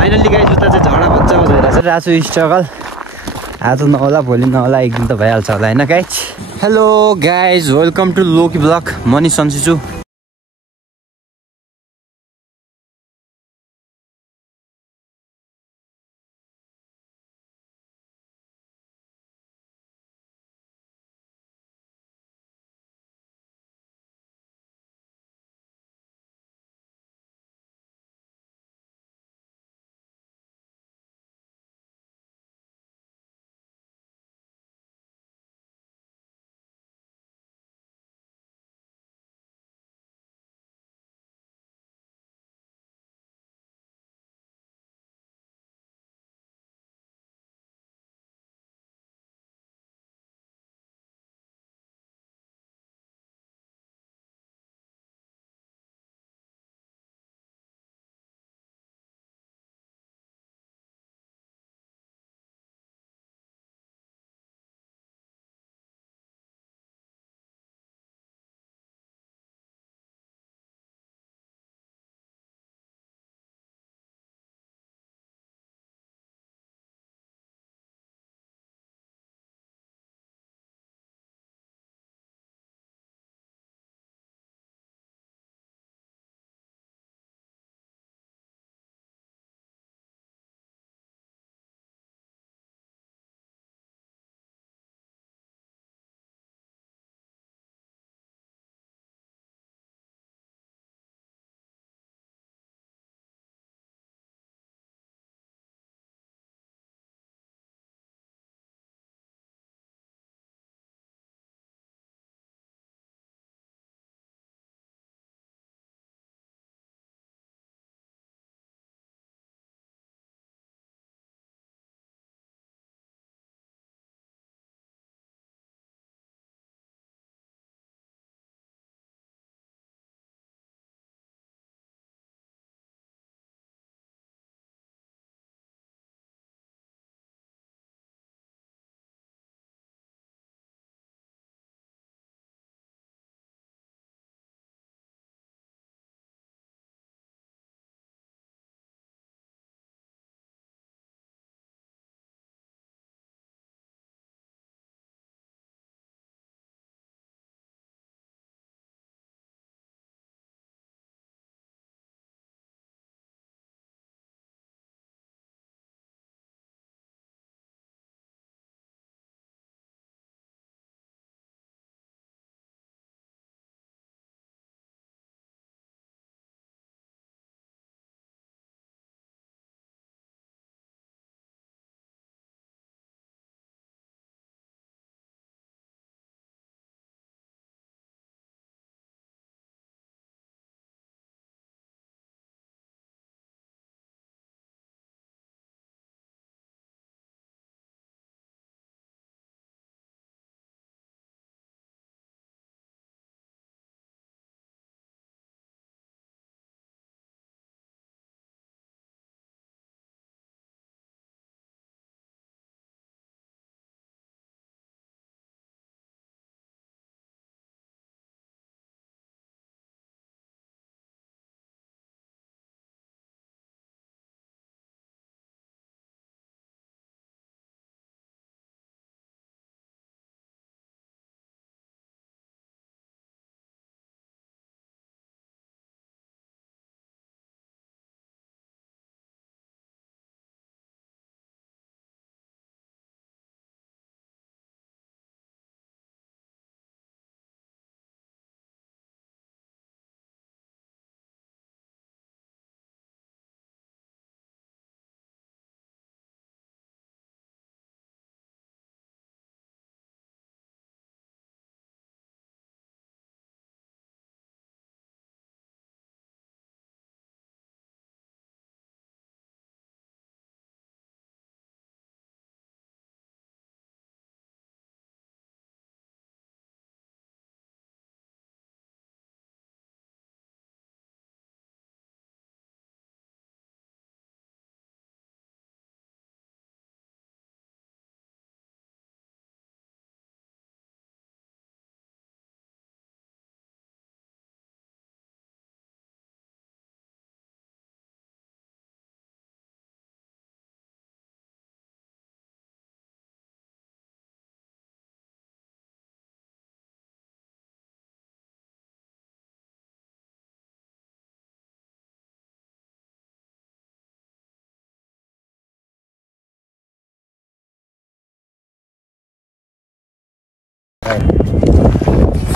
Finally guys उता चाहिँ झडा भच्चाको भइरहेछ। राजु स्ट्रगल आज नहोला भोलि नहोला एक दिन त भइहाल्छ होला होइन guys. Hello guys welcome to Loki blog. Mani Sansi छु।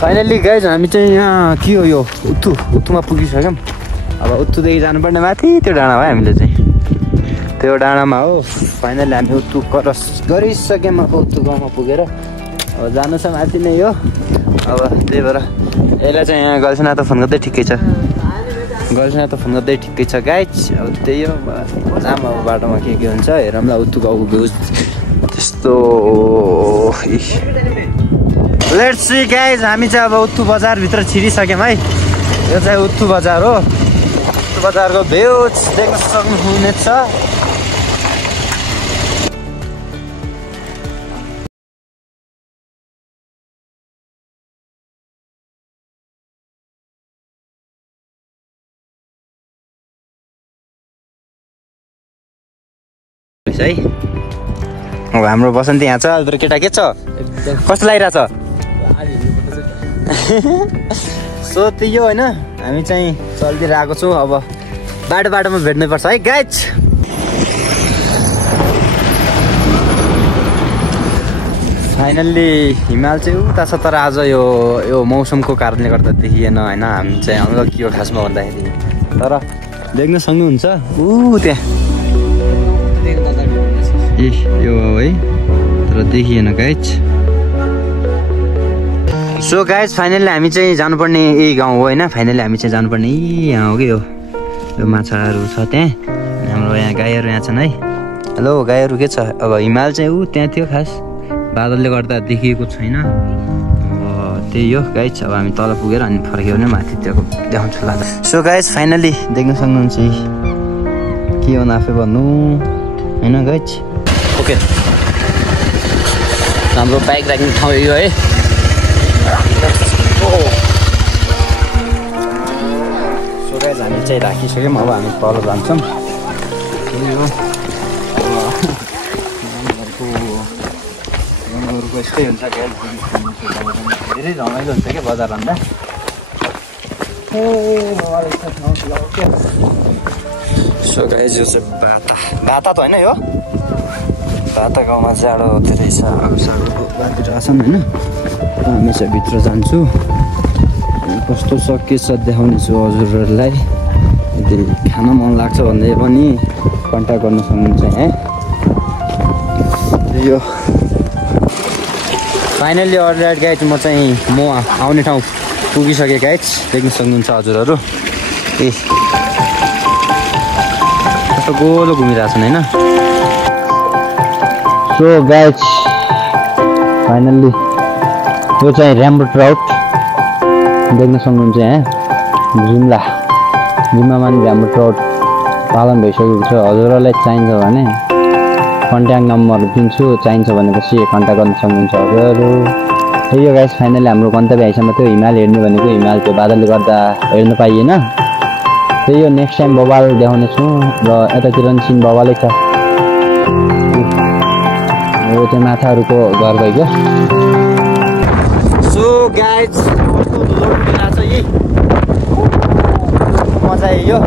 फाइनल्ली गाइज हामी चाहिँ यहाँ के हो यो उत्तुमा पुगिसक्यौँ। अब उत्तुदेखि जानुपर्ने माथि त्यो डाँडा भयो हामीले चाहिँ त्यो डाँडामा हो। फाइनल्ली हामी उत्तु क्रस गरिसक्यौँ। अब उत्तु गाउँमा पुगेर अब जानु छ माथि नै हो। अब त्यही भएर यसलाई चाहिँ यहाँ गर्लसँग त फोन गर्दै ठिकै छ गाइज। अब त्यही हो जाम अब बाटोमा के हुन्छ हेरौँला। उत्तु गाउँको भ्यू त्यस्तो। लेट्स सी गाइज हामी चाहिँ अब उत्तु बजारभित्र छिरिसक्यौँ है। यो चाहिँ उत्तु बजार हो। उत्तु बजारको भ्यू देख्न सक्नुहुनेछ। है अब हाम्रो बसन्ती यहाँ छ। अहिले केटा के छ कस्तो लागिरहेछ? सो त्यही हो होइन हामी चाहिँ चलिदिरहेको छौँ। अब बाटोमा भेट्नै पर्छ है गाइज। फाइनल्ली हिमाल चाहिँ उता छ तर आज यो मौसमको कारणले गर्दा देखिएन होइन। हामी चाहिँ अनलकी हो खासमा भन्दाखेरि। तर देख्न सक्नुहुन्छ त्यहाँ यो है तर देखिएन गाइज। सो गाइज फाइनल्ली हामी चाहिँ जानुपर्ने यही गाउँ हो होइन। फाइनल्ली हामी चाहिँ जानुपर्ने यहाँ हो कि यो माछाहरू छ त्यहाँ। हाम्रो यहाँ गाईहरू यहाँ छन् है। हेलो गाईहरू के छ? अब हिमाल चाहिँ त्यहाँ थियो खास बादलले गर्दा देखिएको छैन। अब त्यही हो गाइज। अब हामी तल पुगेर अनि फर्क्यो भने माथि त्यो देखाउँछु ल। सो गाइज फाइनल्ली देख्न सक्नुहुन्छ के हो आफै भन्नु होइन गाइज। ओके हाम्रो बाइक राख्ने ठाउँ यो है। सो गाइज हामी चाहिँ राखिसक्यौँ। अब हामी तल जान्छौँ। त्यही हो घरको यस्तै हुन्छ क्या। धेरै रमाइलो हुन्छ क्या बजार भन्दा। सो गाइज यो चाहिँ बाता त होइन यो बाता गाउँमा जाडो हुँदो रहेछ। अब साडोको बाटो छन् होइन। हामी चाहिँ भित्र जान्छु। कस्तो छ के छ देखाउने छु हजुरहरूलाई। यदि खान मन लाग्छ भन्दै पनि कन्ट्याक्ट गर्न सक्नुहुन्छ है। यो फाइनल्ली अलराइट गाइज म आउने ठाउँ पुगिसकेँ गाइज। देख्न सक्नुहुन्छ हजुरहरू। कस्तो गोलो घुमिरहेछन् होइन। सो गाइज फाइनल्ली यो चाहिँ ऱ्याम्बो ट्राउट देख्न सक्नुहुन्छ यहाँ। जिम्मामा नि ऱ्याम्बो ट्राउट पालन भइसकेको छ। हजुरहरूलाई चाहिन्छ भने कन्ट्याक्ट नम्बर दिन्छु। चाहिन्छ भनेपछि कन्ट्याक्ट गर्न सक्नुहुन्छ हजुरहरू। त्यही हो गाइज फाइनल्ली हाम्रो गन्तव्य आइसम्म त्यो हिमाल हेर्ने भनेको हिमाल त्यो बादलले गर्दा हेर्न पाइएन। त्यही हो नेक्स्ट टाइम बवाल देखाउने छु। र यतातिर नि सिन बवालै छ। यो चाहिँ माछाहरूको घर भइगयो। सो गाइज मजा आयो।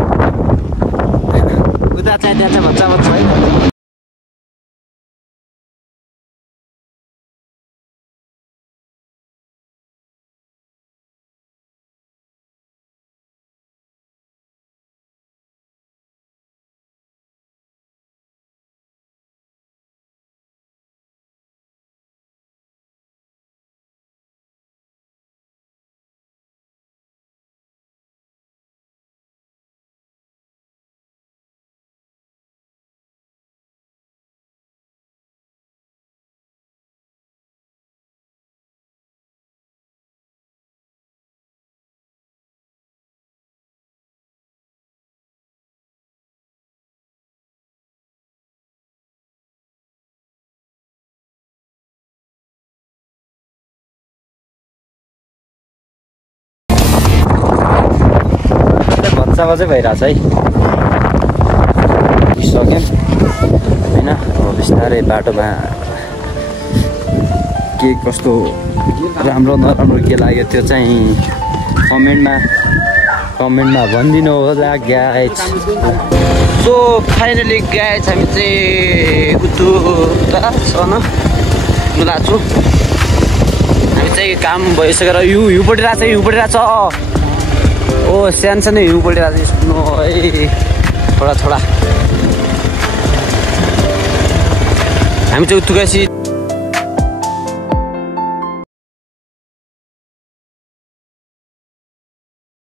उता चाहिँ त्यहाँ चाहिँ भन्छ है। चाहिँ भइरहेछ है। पुगिसक्यौँ होइन। अब बिस्तारै बाटोमा के कस्तो राम्रो नराम्रो के लाग्यो त्यो चाहिँ कमेन्टमा भनिदिनु होला गाइज। सो फाइनली गाइज हामी चाहिँ उत्तुसँग मिलाएको छु। हामी चाहिँ काम भइसकेर हिउँ पटिरहेको छ हिउँ पटिरहेको छ ओ सानो सानो हिउँ पटिरहेको छ स्नो है थोडा हामी चाहिँ उत्तुकासी